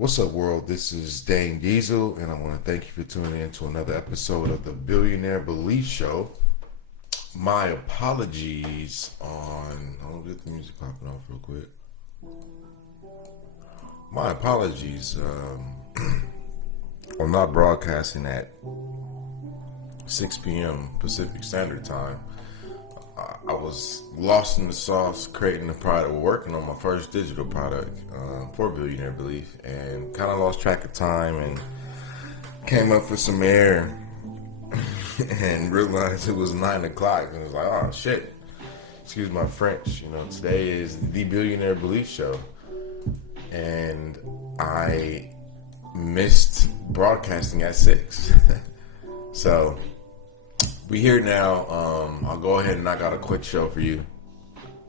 What's up, world? This is Dane Diesel, and I want to thank you for tuning in to another episode of the Billionaire Belief Show. My apologies on. I'll get the music popping off real quick. My apologies on not broadcasting at 6 p.m. Pacific Standard Time. I was lost in the sauce creating the product, working on my first digital product for Billionaire Belief, and kind of lost track of time and came up for some air and realized it was 9 o'clock and was like, oh shit, excuse my French, today is the Billionaire Belief Show, and I missed broadcasting at 6. So we here now. I'll go ahead and knock out a quick show for you.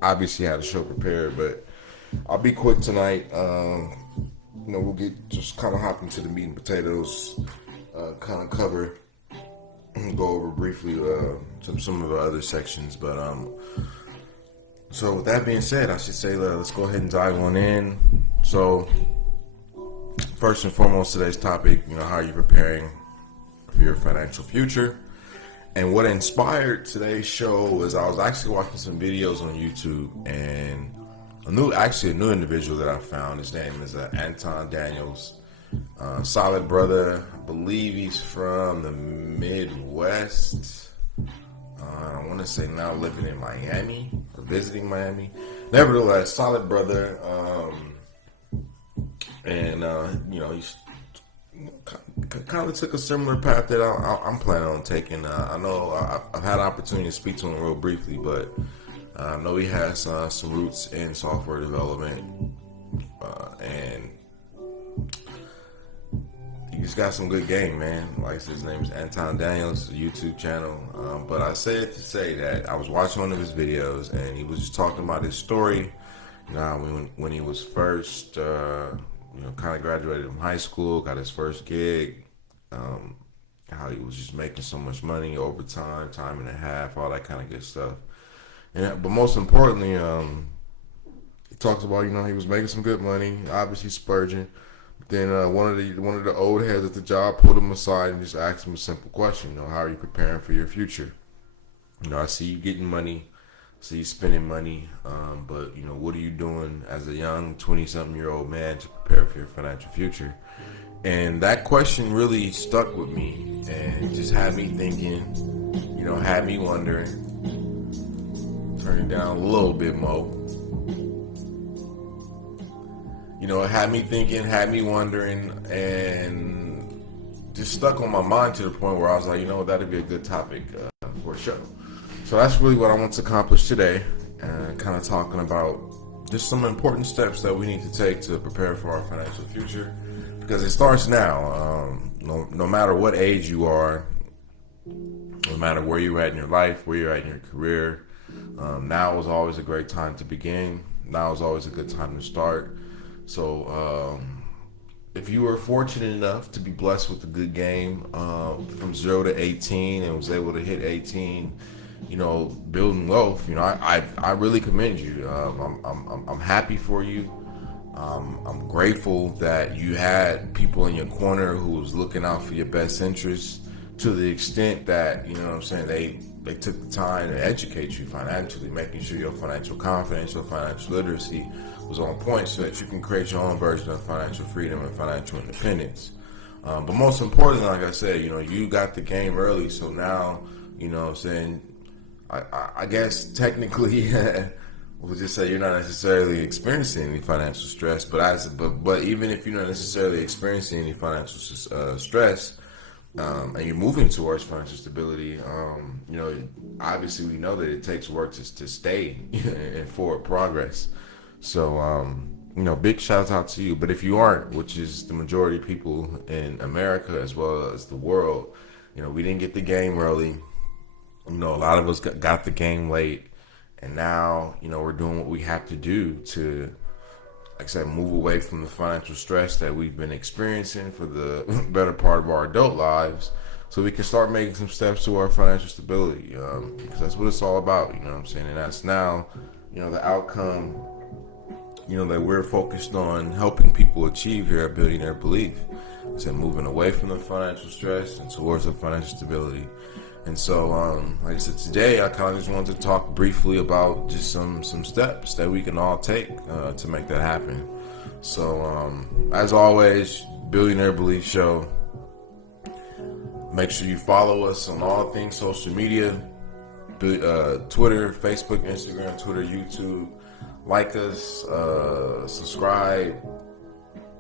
Obviously, I had a show prepared, but I'll be quick tonight. We'll just kind of hop into the meat and potatoes, kind of cover, go over briefly some of the other sections. But so with that being said, I should say let's go ahead and dive on in. So first and foremost, today's topic, how are you preparing for your financial future? And what inspired today's show was I was actually watching some videos on YouTube, and a new individual that I found. His name is Anton Daniels. Solid brother. I believe he's from the Midwest. I want to say now living in Miami or visiting Miami. Nevertheless, solid brother. He's kind of took a similar path that I'm planning on taking. I know I've had an opportunity to speak to him real briefly, but I know he has some roots in software development, and he's got some good game, man. Like I said, his name is Anton Daniels, a YouTube channel. But I say it to say that I was watching one of his videos, and he was just talking about his story. When he was first, kind of graduated from high school, got his first gig. How he was just making so much money, overtime, time and a half, all that kind of good stuff. But most importantly, he talks about he was making some good money, obviously splurging. But then one of the old heads at the job pulled him aside and just asked him a simple question: how are you preparing for your future? I see you getting money, I see you spending money, but what are you doing as a young 20-something-year-old man to prepare for your financial future? And that question really stuck with me and just had me thinking, had me wondering. Turn it down a little bit more. It had me thinking, had me wondering, and just stuck on my mind to the point where I was like, that'd be a good topic for a show. So that's really what I want to accomplish today, kind of talking about just some important steps that we need to take to prepare for our financial future. Because it starts now. No matter what age you are, no matter where you're at in your life, where you're at in your career, now is always a great time to begin. Now is always a good time to start. So if you were fortunate enough to be blessed with a good game from 0 to 18 and was able to hit 18, building wealth, I really commend you. I'm happy for you. I'm grateful that you had people in your corner who was looking out for your best interests, to the extent that, they took the time to educate you financially, making sure your financial confidence, your financial literacy was on point so that you can create your own version of financial freedom and financial independence. But most importantly, like I said, you got the game early, so now, I guess technically we'll just say you're not necessarily experiencing any financial stress, but even if you're not necessarily experiencing any financial stress, and you're moving towards financial stability, obviously we know that it takes work to stay in forward progress. So, big shout out to you. But if you aren't, which is the majority of people in America as well as the world, we didn't get the game early. A lot of us got the game late. And now, we're doing what we have to do to, like I said, move away from the financial stress that we've been experiencing for the better part of our adult lives, so we can start making some steps to our financial stability, because that's what it's all about, And that's now, the outcome that we're focused on helping people achieve here at Billionaire Belief. So moving away from the financial stress and towards the financial stability. And so, like I said, today I kind of just wanted to talk briefly about just some steps that we can all take to make that happen. So, as always, Billionaire Belief Show. Make sure you follow us on all things social media, Twitter, Facebook, Instagram, Twitter, YouTube. Like us, subscribe,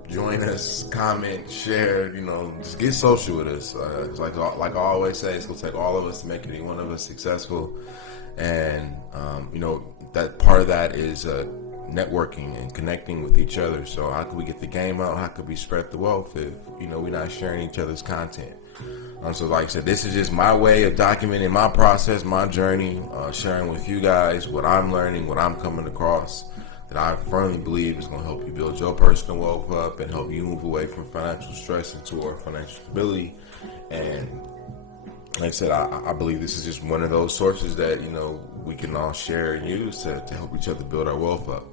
join us, comment, share. Just get social with us. It's like I always say, it's gonna take all of us to make any one of us successful. And that part of that is networking and connecting with each other. So how can we get the game out? How could we spread the wealth if we're not sharing each other's content? So like I said, this is just my way of documenting my process, my journey, sharing with you guys what I'm learning, what I'm coming across, that I firmly believe is going to help you build your personal wealth up and help you move away from financial stress and toward financial stability. And like I said, I believe this is just one of those sources that, we can all share and use to help each other build our wealth up.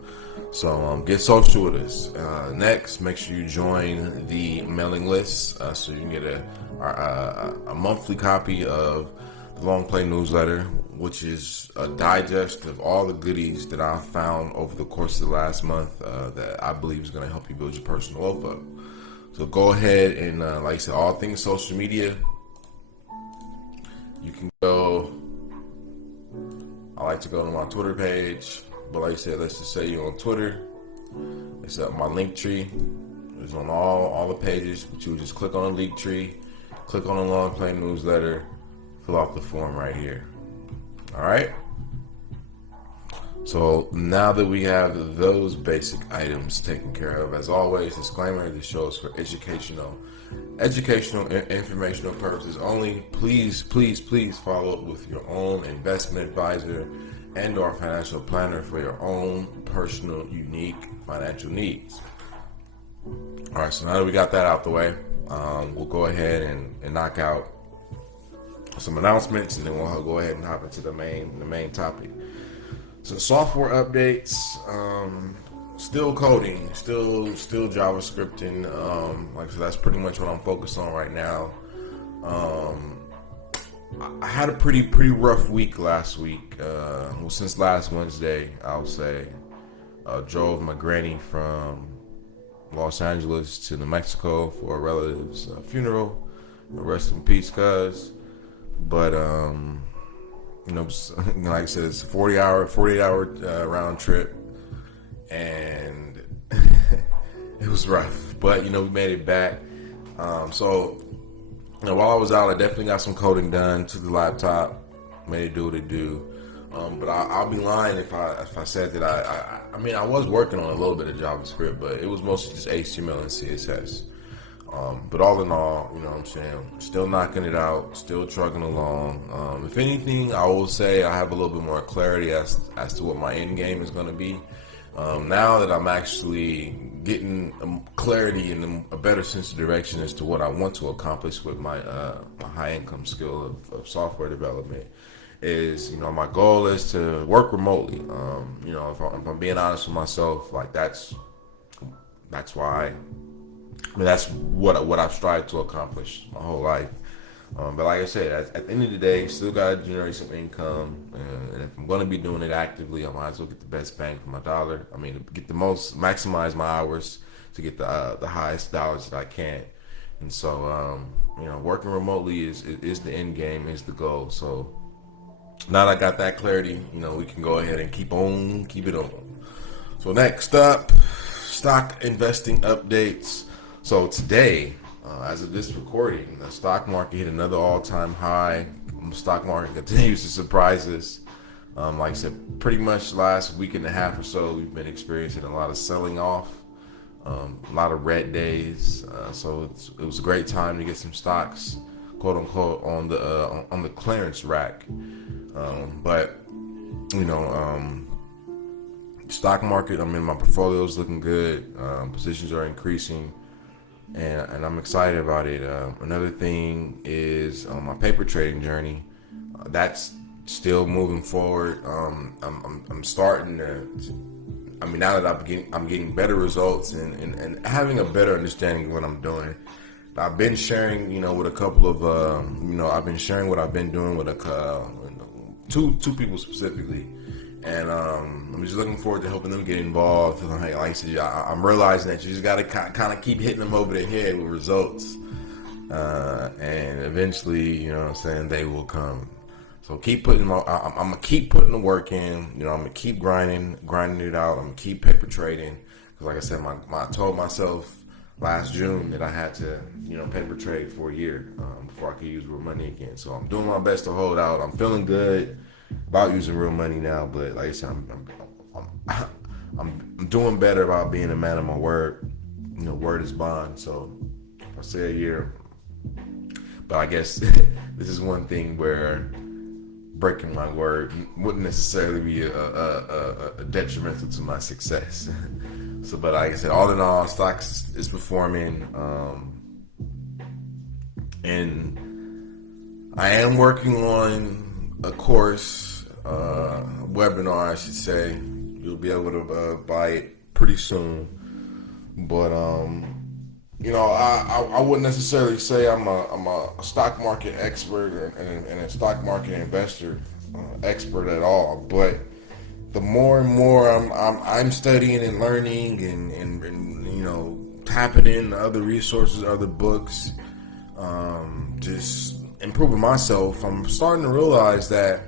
So get social with us. Next, make sure you join the mailing list so you can get a monthly copy of the Long Play newsletter, which is a digest of all the goodies that I've found over the course of the last month that I believe is going to help you build your personal wealth up. So go ahead and, like I said, all things social media. You can go. I like to go to my Twitter page. But like I said, let's just say you're on Twitter. It's up my link tree. It's on all the pages. But you would just click on the link tree, click on the Long Play newsletter, fill out the form right here. All right. So now that we have those basic items taken care of, as always, disclaimer: this show is for educational and informational purposes only. Please follow up with your own investment advisor and or financial planner for your own personal, unique financial needs. All right, so now that we got that out the way, we'll go ahead and knock out some announcements, and then we'll go ahead and hop into the main topic. So software updates, still coding, still JavaScripting. Like I said, that's pretty much what I'm focused on right now. I had a pretty rough week last week. Since last Wednesday, I'll say. Drove my granny from Los Angeles to New Mexico for a relative's funeral. Rest in peace, cuz. But like I said, it's a 48-hour round trip, and it was rough. But we made it back. So while I was out, I definitely got some coding done to the laptop, made it do what it do. But I'll be lying if I said that I was working on a little bit of JavaScript, but it was mostly just HTML and CSS. But all in all, what I'm saying, still knocking it out, still trucking along. If anything, I will say I have a little bit more clarity as to what my end game is going to be. Now that I'm actually getting clarity and a better sense of direction as to what I want to accomplish with my high income skill of software development, is my goal is to work remotely. If I'm being honest with myself, like that's why. That's what I've strived to accomplish my whole life. But like I said, at the end of the day, still got to generate some income. And if I'm going to be doing it actively, I might as well get the best bang for my dollar. Maximize my hours to get the highest dollars that I can. And so, working remotely is the end game, is the goal. So now that I got that clarity, we can go ahead and keep it on. So next up, stock investing updates. So today, as of this recording, the stock market hit another all-time high. The stock market continues to surprise us. Like I said, pretty much last week and a half or so, we've been experiencing a lot of selling off, a lot of red days. So it was a great time to get some stocks, quote unquote, on the clearance rack. Stock market, my portfolio is looking good. Positions are increasing. And I'm excited about it. Another thing is my paper trading journey. That's still moving forward. I'm starting to I mean, now that I'm getting better results and having a better understanding of what I'm doing. I've been sharing, with a couple of, I've been sharing what I've been doing with two people specifically, and I'm just looking forward to helping them get involved. Like I said, I'm realizing that you just got to kind of keep hitting them over the head with results, and eventually, they will come. So keep putting, I'm gonna keep putting the work in. I'm gonna keep grinding it out. I'm gonna keep paper trading, because like I said, I told myself last June that I had to, paper trade for a year before I could use real money again. So I'm doing my best to hold out. I'm feeling good about using real money now, but like I said, I'm doing better about being a man of my word. Word is bond. So if I say a year, but I guess this is one thing where breaking my word wouldn't necessarily be a detrimental to my success. So, but like I said, all in all, stocks is performing, and I am working on a course, webinar, I should say. You'll be able to buy it pretty soon. But I wouldn't necessarily say I'm a stock market expert and a stock market investor expert at all. But the more and more I'm studying and learning and tapping into other resources, other books, just improving myself, I'm starting to realize that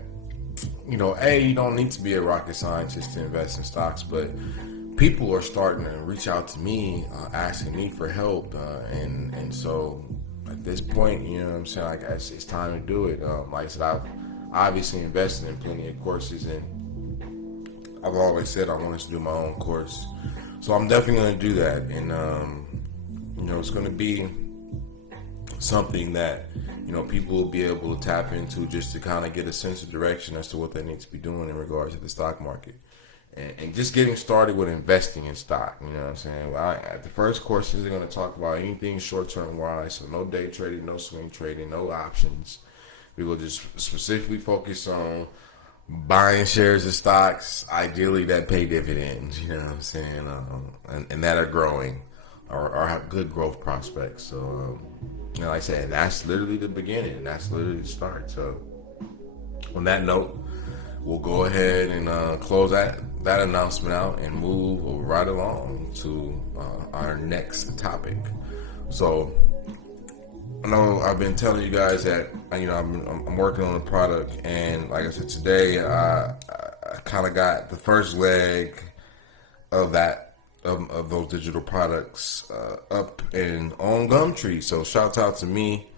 you don't need to be a rocket scientist to invest in stocks, but people are starting to reach out to me, asking me for help, and so at this point, I'm saying, like, it's time to do it. Like I said, I've obviously invested in plenty of courses, and I've always said I wanted to do my own course, so I'm definitely going to do that. And it's going to be something that people will be able to tap into, just to kind of get a sense of direction as to what they need to be doing in regards to the stock market. And just getting started with investing in stock, you know what I'm saying? The first courses are going to talk about anything short-term wise, so no day trading, no swing trading, no options. We will just specifically focus on buying shares of stocks, ideally that pay dividends, you know what I'm saying, and that are growing or have good growth prospects. So, like I said, that's literally the beginning. That's literally the start. So, on that note, we'll go ahead and close that announcement out and move right along to our next topic. So, I know I've been telling you guys that I'm working on a product, and like I said, today I kind of got the first leg of those digital products up and on Gumtree. So shouts out to me.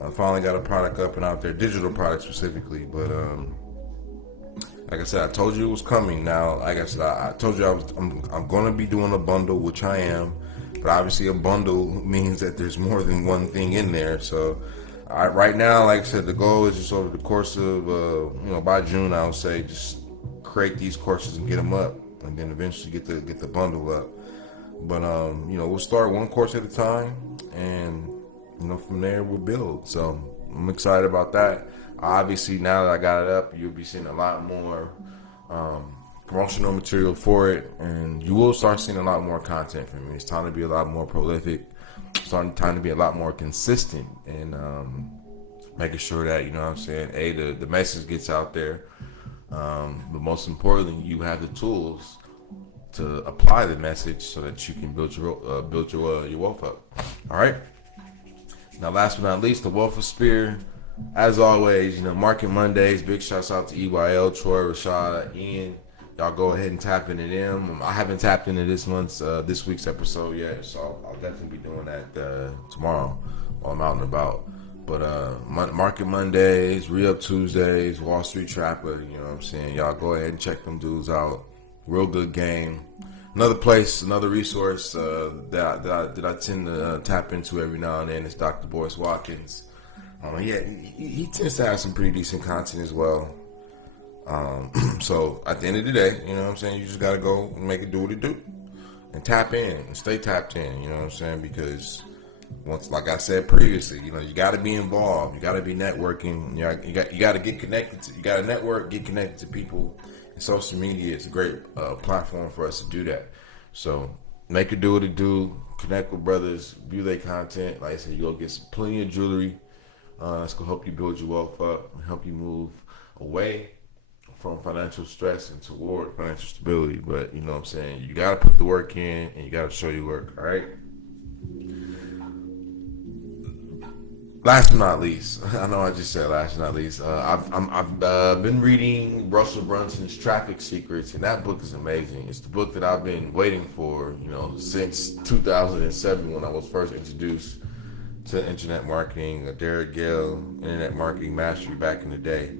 I finally got a product up and out there, digital product specifically, but like I said, I told you it was coming. Now, like I said, I told you I'm going to be doing a bundle, which I am. But obviously, a bundle means that there's more than one thing in there. So, right now, like I said, the goal is just over the course of, by June, I would say, just create these courses and get them up, and then eventually get the bundle up. But we'll start one course at a time, and from there we'll build. So I'm excited about that. Obviously, now that I got it up, you'll be seeing a lot more promotional material for it, and you will start seeing a lot more content from me. It's time to be a lot more prolific, time to be a lot more consistent, and making sure that, the message gets out there, but most importantly, you have the tools to apply the message so that you can build your wealth up. All right. Now, last but not least, the Wealth of Spear. As always, Market Mondays. Big shouts out to EYL, Troy, Rashad, Ian. Y'all go ahead and tap into them. I haven't tapped into this week's episode yet, so I'll definitely be doing that tomorrow while I'm out and about. But Market Mondays, Re-Up Tuesdays, Wall Street Trapper, you know what I'm saying? Y'all go ahead and check them dudes out. Real good game. Another place, another resource that I tend to tap into every now and then is Dr. Boyce Watkins. He tends to have some pretty decent content as well. So at the end of the day, you know what I'm saying, you just gotta go and make it do what it do, and tap in and stay tapped in. You know what I'm saying, because once, like I said previously, you gotta be involved. You gotta be networking. You gotta get connected. You gotta network, get connected to people, Social media is a great platform for us to do that. So make it do what it do. Connect with brothers, view their content. Like I said, you go get plenty of jewelry. That's gonna help you build your wealth up, help you move away from financial stress and toward financial stability. But you know what I'm saying, you gotta put the work in and you gotta show your work. All right. Last but not least, I know I just said last but not least. I've been reading Russell Brunson's Traffic Secrets, and that book is amazing. It's the book that I've been waiting for, since 2007 when I was first introduced to internet marketing. Derek Gale, Internet Marketing Mastery back in the day.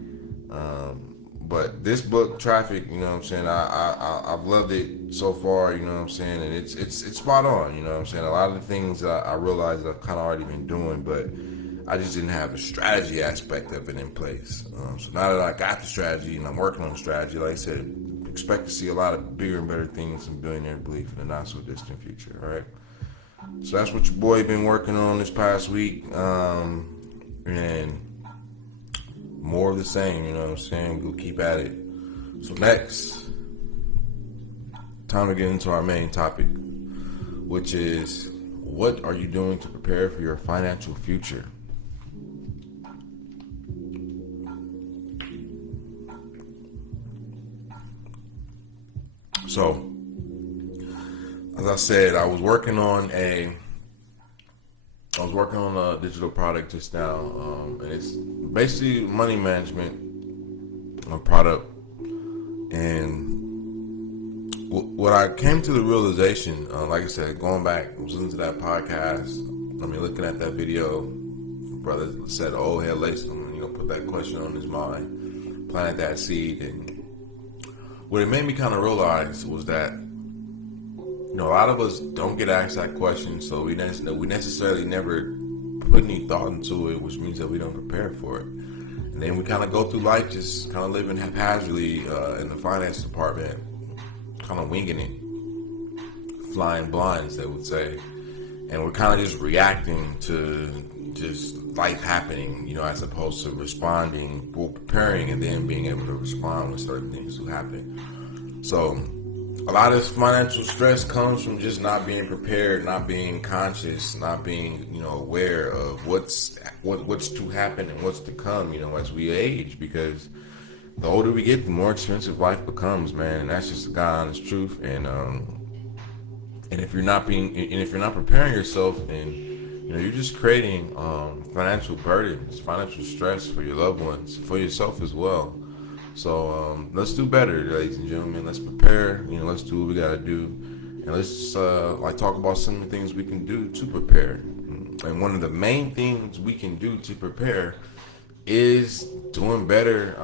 But this book, Traffic, you know what I'm saying, I've loved it so far, you know what I'm saying, and it's spot on, you know what I'm saying. A lot of the things that I realized that I've kind of already been doing, but I just didn't have the strategy aspect of it in place. So now that I got the strategy and I'm working on the strategy, like I said, expect to see a lot of bigger and better things in Billionaire Belief in the not so distant future, all right? So that's what your boy been working on this past week, and more of the same, you know what I'm saying? We'll keep at it. So next, time to get into our main topic, which is, what are you doing to prepare for your financial future? So, as I said, I was working on a digital product just now, and it's basically money management product. And what I came to the realization, like I said, going back, listening to that podcast, looking at that video, brother said, "Oh, head laced him," put that question on his mind, planted that seed, and what it made me kind of realize was that, a lot of us don't get asked that question, so we necessarily never put any thought into it, which means that we don't prepare for it. And then we kind of go through life just kind of living haphazardly in the finance department, kind of winging it, flying blind, as they would say. And we're kind of just reacting to just life happening, as opposed to responding, preparing, and then being able to respond when certain things do happen. So a lot of financial stress comes from just not being prepared, not being conscious, not being, aware of what's to happen and what's to come, as we age, because the older we get, the more expensive life becomes, man. And that's just the God honest truth. And if you're not preparing yourself, then you're just creating financial burdens, financial stress for your loved ones, for yourself as well. So let's do better, ladies and gentlemen. Let's prepare. Let's do what we gotta do, and let's talk about some of the things we can do to prepare. And one of the main things we can do to prepare is doing better,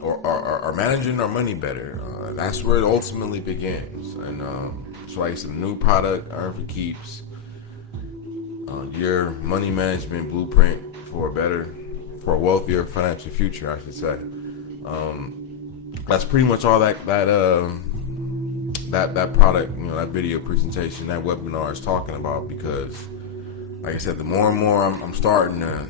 or managing our money better. That's where it ultimately begins. And so, like I said, a new product, Earn for Keeps, your money management blueprint for a wealthier financial future, I should say. That's pretty much all that product, that video presentation, that webinar is talking about. Because, like I said, the more and more I'm starting to,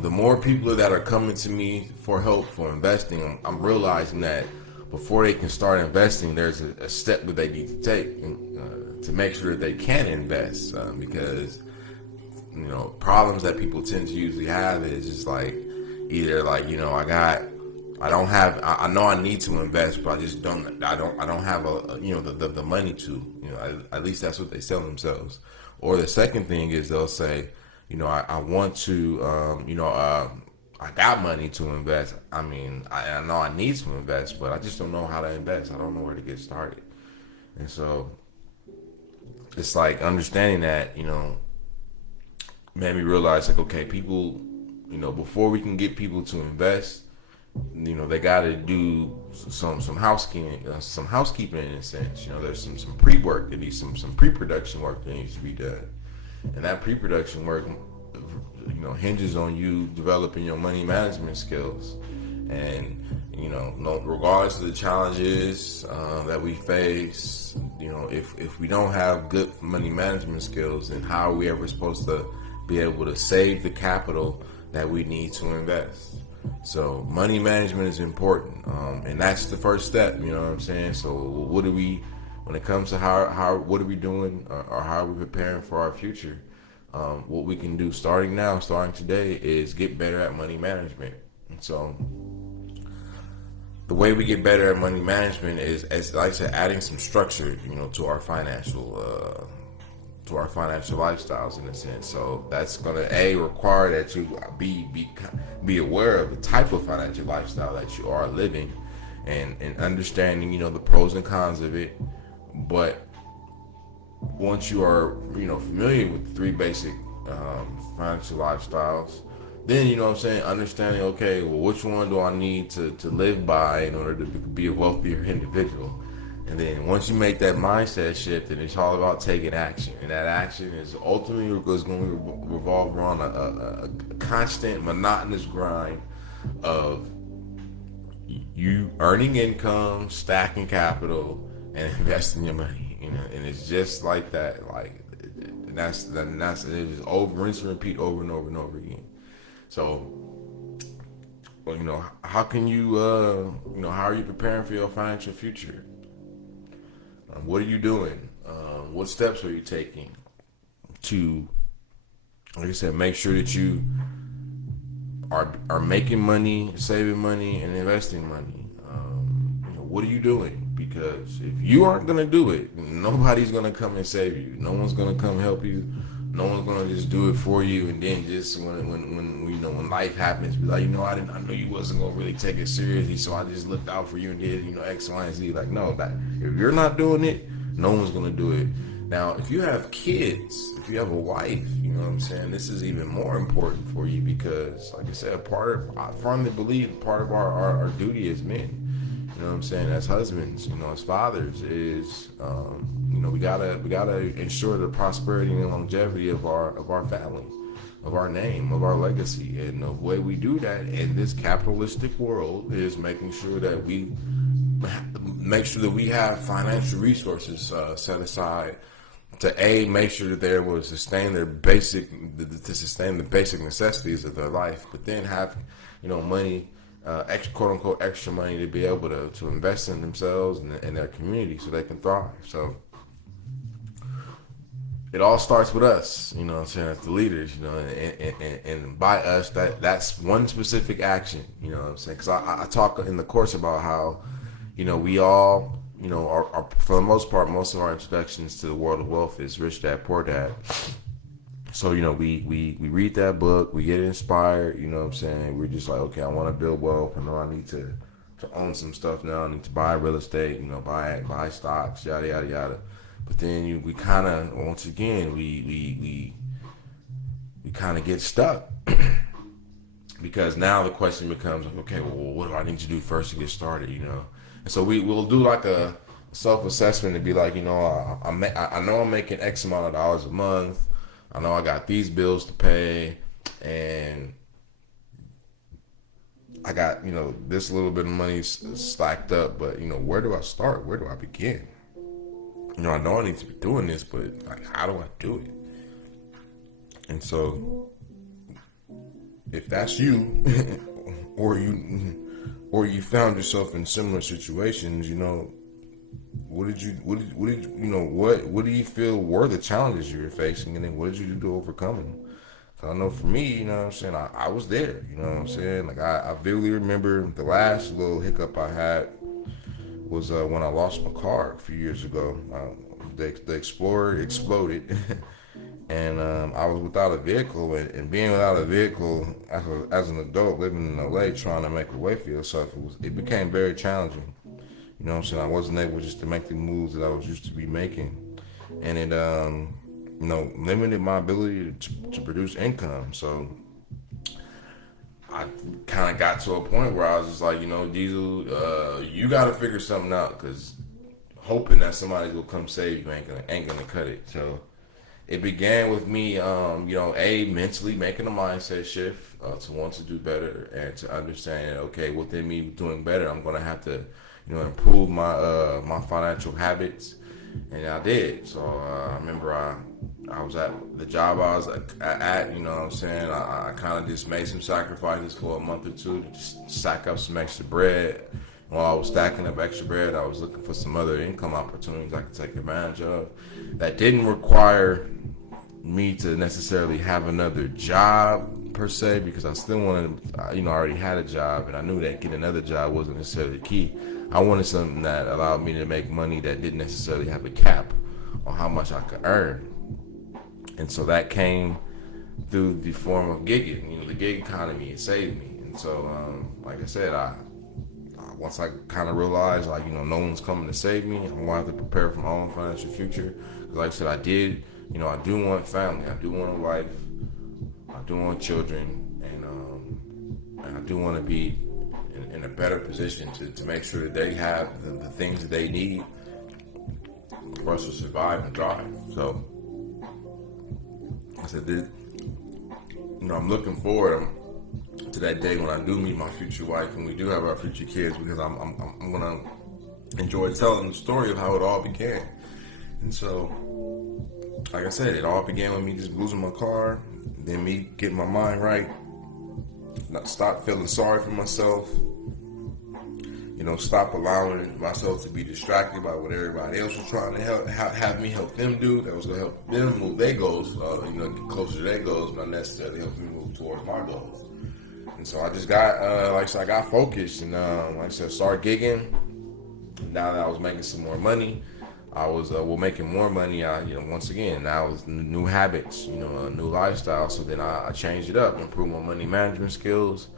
the more people that are coming to me for help for investing, I'm realizing that before they can start investing, there's a step that they need to take to make sure that they can invest. Because, problems that people tend to usually have is just I know I need to invest, but I don't have the money to, at least that's what they tell themselves. Or the second thing is they'll say, I want to, I got money to invest. I know I need to invest, but I just don't know how to invest. I don't know where to get started. And so it's like understanding that, made me realize, okay, people, before we can get people to invest, they got to do some housekeeping, in a sense. There's some pre-work that needs, some pre-production work that needs to be done, and that pre-production work, hinges on you developing your money management skills. And regardless of the challenges that we face, if we don't have good money management skills, then how are we ever supposed to be able to save the capital that we need to invest? So money management is important, and that's the first step. You know what I'm saying? So what do we, when it comes to what are we doing, or how are we preparing for our future? What we can do starting now, starting today, is get better at money management. And so the way we get better at money management is, as like I said, adding some structure, to our financial lifestyles in a sense. So that's gonna require that you be aware of the type of financial lifestyle that you are living, and understanding the pros and cons of it. But once you are familiar with the three basic financial lifestyles, then understanding, okay, well, which one do I need to live by in order to be a wealthier individual? And then once you make that mindset shift, then it's all about taking action, and that action is ultimately going to revolve around a constant monotonous grind of you earning income, stacking capital, and investing your money. And it's just like that. Like, and that's it. Just rinse and repeat over and over and over again. So, well, how can you, how are you preparing for your financial future? What are you doing? What steps are you taking to, like I said, make sure that you are making money, saving money, and investing money? What are you doing? Because if you aren't gonna do it, nobody's gonna come and save you. No one's gonna come help you. No one's gonna just do it for you. And then just when life happens, be like, I know you wasn't gonna really take it seriously, so I just looked out for you and did X, Y, and Z. Like, no, if you're not doing it, no one's gonna do it. Now, if you have kids, if you have a wife, you know what I'm saying, this is even more important for you, because, like I said, I firmly believe part of our duty as men, you know what I'm saying, as husbands, as fathers, is we gotta ensure the prosperity and longevity of our family, of our name, of our legacy. And the way we do that in this capitalistic world is making sure that we have financial resources set aside to make sure that they're able to sustain the basic necessities of their life, but then have money, quote unquote extra money, to be able to invest in themselves and their community so they can thrive. So it all starts with us, what I'm saying, as the leaders, and by us, that's one specific action, what I'm saying, because I talk in the course about how, we all, are, for the most part, most of our introductions to the world of wealth is Rich Dad, Poor Dad. So, we read that book, we get inspired, what I'm saying, we're just like, okay, I want to build wealth, I know I need to own some stuff now, I need to buy real estate, buy stocks, yada, yada, yada. But then we kind of, once again, we kind of get stuck. Because now the question becomes, okay, well, what do I need to do first to get started, And so we'll do like a self-assessment to be like, I know I'm making X amount of dollars a month. I know I got these bills to pay, and I got, this little bit of money stacked up, but, where do I start? Where do I begin? I know I need to be doing this, but like, how do I do it? And so, if that's you, or you found yourself in similar situations, what do you feel were the challenges you were facing, and then what did you do to overcome them? So I know for me, what I'm saying, I was there, what I'm saying, like I vividly remember the last little hiccup I had was when I lost my car a few years ago. The Explorer exploded, and I was without a vehicle. And being without a vehicle as an adult living in LA, trying to make a way for yourself, it became very challenging. What I'm saying, I wasn't able just to make the moves that I was used to be making, and it limited my ability to produce income. So I kind of got to a point where I was just like, Diesel, you got to figure something out, because hoping that somebody will come save you ain't gonna cut it. So it began with me, mentally making a mindset shift to want to do better, and to understand, okay, within me doing better, I'm gonna have to, improve my financial habits, and I did. So I remember I was at the job I was at, you know what I'm saying? I kind of just made some sacrifices for a month or two to just stack up some extra bread. While I was stacking up extra bread, I was looking for some other income opportunities I could take advantage of that didn't require me to necessarily have another job per se, because I still wanted, I already had a job, and I knew that getting another job wasn't necessarily the key. I wanted something that allowed me to make money that didn't necessarily have a cap on how much I could earn. And so that came through the form of gigging. The gig economy, it saved me. And so, like I said, once I kind of realized, no one's coming to save me, I'm going to have to prepare for my own financial future. Because like I said, I do want family. I do want a wife. I do want children. And I do want to be in a better position to make sure that they have the things that they need for us to survive and thrive. So, I said, I'm looking forward to that day when I do meet my future wife and we do have our future kids, because I'm gonna enjoy telling the story of how it all began. And so, like I said, it all began with me just losing my car, then me getting my mind right, not stop feeling sorry for myself. Stop allowing myself to be distracted by what everybody else was trying to have me help them do. That was going to help them move their goals, get closer to their goals, not necessarily help me move towards my goals. And so I just got, I got focused, and started gigging. Now that I was making some more money, I was making more money. Once again, now it was new habits, a new lifestyle. So then I changed it up, improved my money management skills.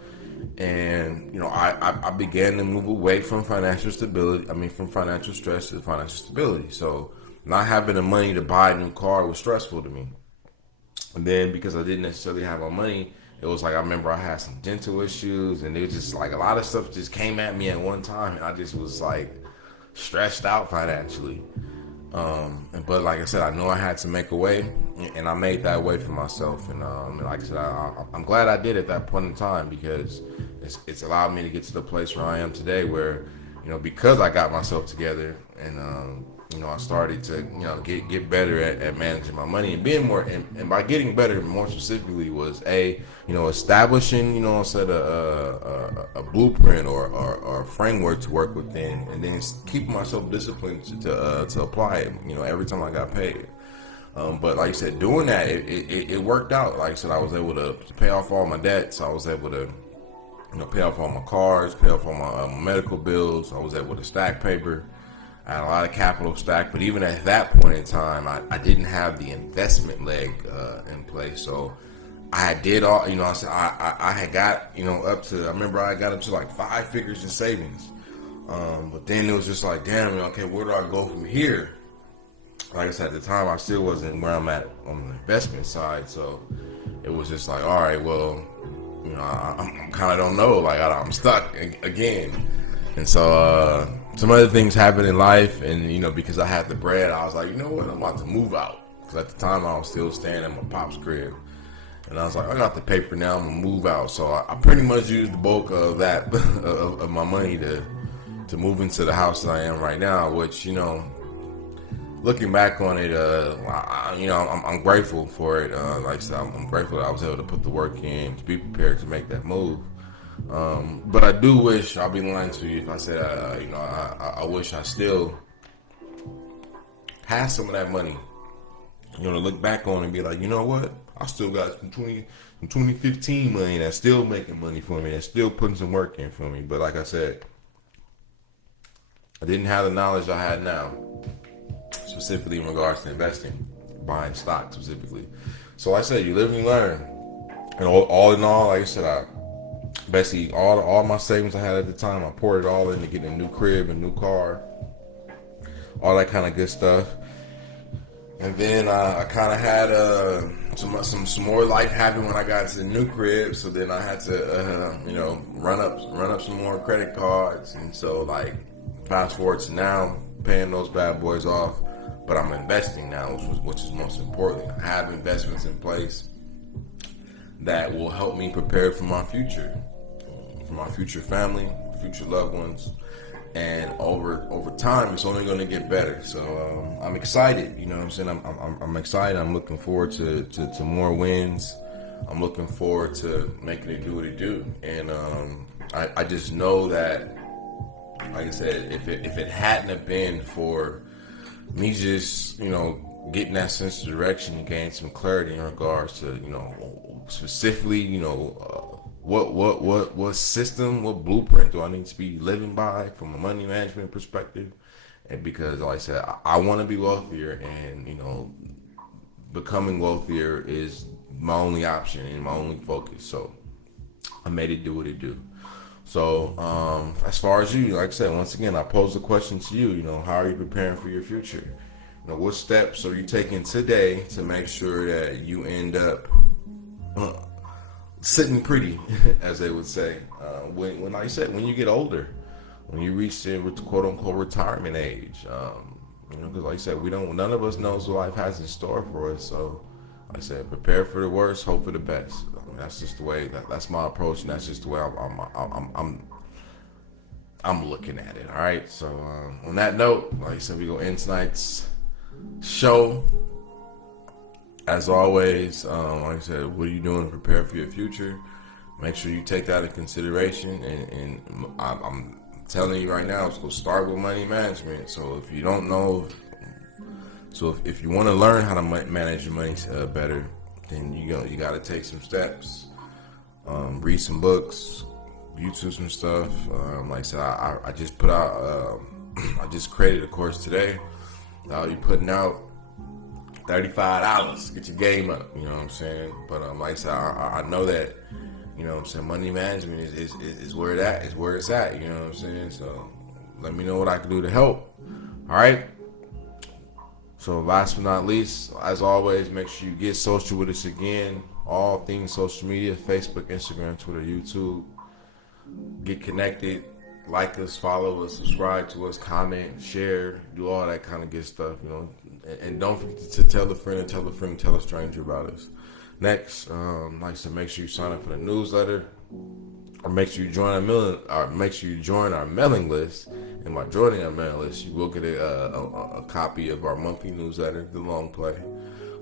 And I began to move away from financial stress to financial stability. So not having the money to buy a new car was stressful to me. And then because I didn't necessarily have my money, it was like I remember I had some dental issues, and it was just like a lot of stuff just came at me at one time, and I just was like stressed out financially. But like I said, I know I had to make a way, and I made that way for myself. And like I said, I'm glad I did at that point in time, because it's allowed me to get to the place where I am today, where because I got myself together, and I started to get better at managing my money and being more, and by getting better more specifically was establishing a blueprint or a framework to work within, and then keeping myself disciplined to apply it every time I got paid. But like I said, doing that, it worked out. Like I said, I was able to pay off all my debts. I was able to pay off all my cars, pay off all my medical bills. I was able to stack paper. I had a lot of capital stacked, but even at that point in time, I didn't have the investment leg in place. So I did all, I had got, up to, I remember I got up to like 5 figures in savings. But then it was just like, damn, okay, where do I go from here? Like I said, at the time, I still wasn't where I'm at on the investment side. So it was just like, all right, well, I kind of don't know. Like, I'm stuck again. And so some other things happened in life, and because I had the bread, I was like, you know what, I'm about to move out. Because at the time I was still staying at my pop's crib, and I was like, I got the paper now, I'm gonna move out. So I pretty much used the bulk of that of my money to move into the house that I am right now. Which looking back on it, I'm grateful for it. Like I said, I'm grateful that I was able to put the work in to be prepared to make that move. But I do wish, I'll be lying to you if I said, I wish I still had some of that money, to look back on and be like, you know what, I still got some 2015 money that's still making money for me, that's still putting some work in for me. But like I said, I didn't have the knowledge I had now, specifically in regards to investing, buying stock specifically. So like I said, you live and you learn. And all in all, like I said, basically all my savings I had at the time, I poured it all into getting a new crib, a new car, all that kind of good stuff. And then I kind of had some more life happen when I got to the new crib. So then I had to run up some more credit cards. And so like fast forward to now, paying those bad boys off, but I'm investing now, which is most important. I have investments in place that will help me prepare for my future family, future loved ones, and over time, it's only going to get better. So I'm excited. You know what I'm saying? I'm excited. I'm looking forward to more wins. I'm looking forward to making it do what it do. And I just know that, like I said, if it hadn't have been for me just, getting that sense of direction and gaining some clarity in regards to, specifically, what system, what blueprint do I need to be living by from a money management perspective? And because, like I said, I want to be wealthier, and becoming wealthier is my only option and my only focus. So I made it do what it do. So as far as you, like I said, once again, I pose the question to you. How are you preparing for your future? What steps are you taking today to make sure that you end up sitting pretty, as they would say, when like I said, when you get older, when you reach the quote unquote retirement age, because like I said, none of us knows what life has in store for us. So like I said, prepare for the worst, hope for the best. That's just the way that's my approach, and that's just the way I'm looking at it. All right. So on that note, like I said, we go end tonight's show. As always, like I said, what are you doing to prepare for your future? Make sure you take that into consideration. And I'm telling you right now, it's going to start with money management. So if you don't know, if you want to learn how to manage your money better, then you got to take some steps. Read some books, YouTube some stuff. Like I said, I just put out, I just created a course today. I'll be putting out $35. Get your game up, you know what I'm saying? But like I said, I know that, you know what I'm saying, money management is where it's at, you know what I'm saying? So let me know what I can do to help. All right. So last but not least, as always, make sure you get social with us again. All things social media: Facebook, Instagram, Twitter, YouTube. Get connected. Like us, follow us, subscribe to us, comment, share, do all that kind of good stuff, And don't forget to tell a friend and tell a friend and tell a stranger about us. Next, like I said, make sure you sign up for the newsletter, or make sure you join our mailing list. And by joining our mailing list, you will get a copy of our monthly newsletter, The Long Play,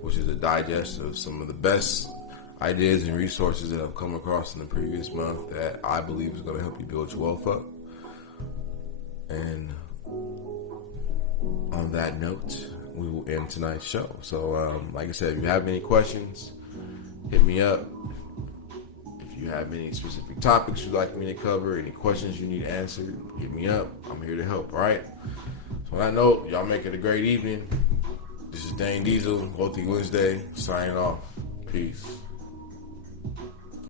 which is a digest of some of the best ideas and resources that I've come across in the previous month that I believe is going to help you build your wealth up. And on that note, we will end tonight's show. So, like I said, if you have any questions, hit me up. If you have any specific topics you'd like me to cover, any questions you need answered, hit me up. I'm here to help, all right? So on that note, y'all make it a great evening. This is Dane Diesel, Wealthy Wednesday, signing off. Peace.